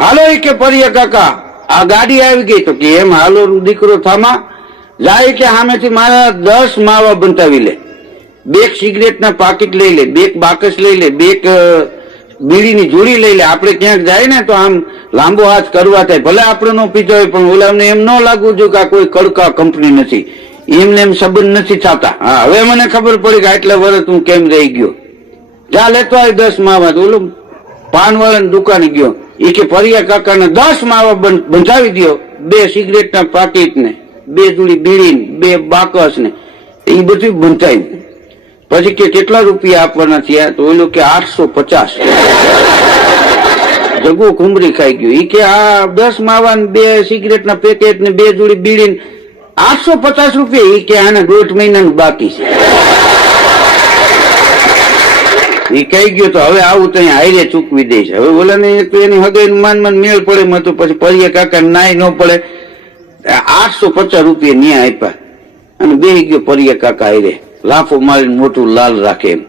હાલો એ કે પરિયા કાકા આ ગાડી આવી ગઈ તો કે એમ હાલો દીકરો થામા જાય કે સામેથી મારા 10 માવા બંધાવી લે, 2 સિગરેટના પાકીટ લઈ લે, 2 બાકસ લઈ લે, 2 બીડીની જોડી લઈ લે. આપણે ક્યાંક જાય ને તો આમ લાંબો હાથ કરવા થાય, ભલે આપણે નો પીધો હોય પણ ઓલાને એમ ન લાગવું જોઈએ કે આ કોઈ કડકા કંપની નથી, એમને એમ સંબંધ નથી થતા. હા હવે મને ખબર પડી કે આટલા વર્ષ હું કેમ રહી ગયો. જા લેતો આવી 10 માવા. ઓલો પાન વાળાની દુકાને ગયો, એ કે પરિયા કાકાને 10 માવા બંધાવી દો, 2 સિગરેટના પાકીટ ને 2 જોડી બીડી, 2 બાકસ ને એ બધું બંધાયું. પછી કે કેટલા રૂપિયા આપવાના થયા? તો ઓલું કે 850. જગુ ખુમરી ખાઈ ગયું. એ કે આ 10 માવા ને 2 સિગરેટના પેકેટ ને 2 જોડી બીડી 850 રૂપિયા. એ કે આને 1.5 મહિનાનું બાકી છે. એ કહી ગયો તો હવે આવું તો હાઈરે ચૂકવી દે છે. હવે ઓલાને એની હગાઈ માન મેળ પડે માં તો પછી પરિયા કાકા નાય ન પડે 850 રૂપિયા ન્યા આપ્યા અને બેહી ગયો પરિયા કાકા હાઈરે, લાફો મારીને મોટું લાલ રાખે એમ.